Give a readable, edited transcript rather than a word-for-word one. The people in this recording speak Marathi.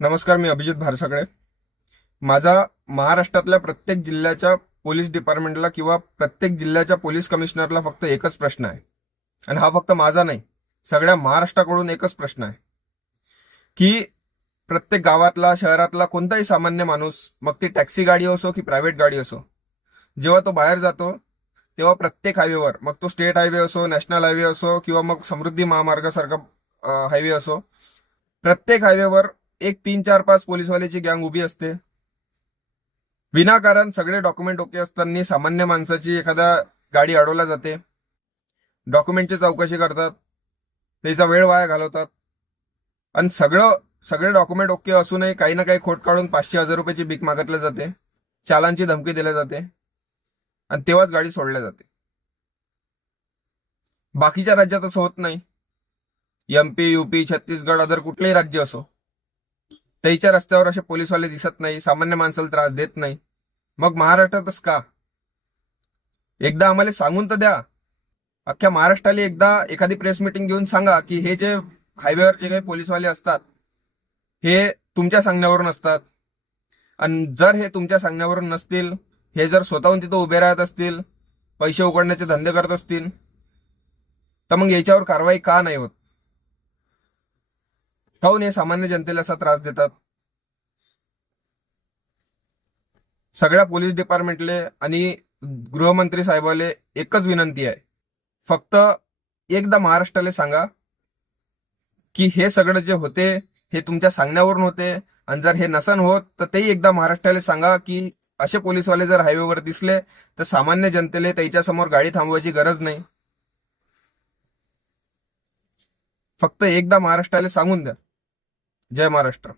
नमस्कार, मी अभिजित भारसाकडे. माझा महाराष्ट्रातल्या प्रत्येक जिल्ह्याच्या पोलीस डिपार्टमेंटला किंवा प्रत्येक जिल्ह्याच्या पोलीस कमिशनरला फक्त एकच प्रश्न आहे. आणि हा फक्त माझा नाही, सगळ्या महाराष्ट्राकडून एकच प्रश्न आहे की प्रत्येक गावातला, शहरातला कोणताही सामान्य माणूस, मग ती टॅक्सी गाडी असो की प्रायव्हेट गाडी असो, जेव्हा तो बाहेर जातो तेव्हा प्रत्येक हायवेवर, मग तो स्टेट हायवे असो, नॅशनल हायवे असो किंवा मग समृद्धी महामार्गासारखा हायवे असो, प्रत्येक हायवेवर एक 3 4 5 पोलीसवाल्याची गँग उभी असते. विनाकारण सगळे डॉक्युमेंट ओके असताना सामान्य माणसाची एखादा गाडी अडवल्या जाते, डॉक्युमेंटची चौकशी करतात, त्याचा वेळ वाया घालवतात. आणि सगळे डॉक्युमेंट ओके असूनही काही ना काही खोट काढून 500 1000 रुपयाची भीक मागितली जाते, चालांची धमकी दिली जाते आणि तेव्हाच गाडी सोडल्या जाते. बाकीच्या राज्यात असं होत नाही. MP, UP, छत्तीसगड, अदर कुठलेही राज्य असो, त्याच्या रस्त्यावर असे पोलीसवाले दिसत नाही, सामान्य माणसाला त्रास देत नाही. मग महाराष्ट्रातच का? एकदा आम्हाला सांगून तर द्या. अख्ख्या महाराष्ट्राला एकदा एखादी प्रेस मीटिंग घेऊन सांगा की हे जे हायवेवर जे काही पोलीसवाले असतात हे तुमच्या सांगण्यावरून असतात. आणि जर हे तुमच्या सांगण्यावरून नसतील, हे जर स्वतःहून तिथं उभे राहत असतील, पैसे उकळण्याचे धंदे करत असतील, तर मग याच्यावर कारवाई का नाही होत? काहून हे सामान्य जनतेला असा त्रास देतात? सगळ्या पोलीस डिपार्टमेंटले आणि गृहमंत्री साहेबाले एकच विनंती आहे, फक्त एकदा महाराष्ट्राला सांगा की हे सगळं जे होते हे तुमच्या सांगण्यावरून होते. आणि जर हे नसन होत तर तेही एकदा महाराष्ट्राला सांगा की असे पोलीसवाले जर हायवेवर दिसले तर सामान्य जनतेला त्याच्या समोर गाडी थांबवायची गरज नाही. फक्त एकदा महाराष्ट्राला सांगून द्या. जय महाराष्ट्र.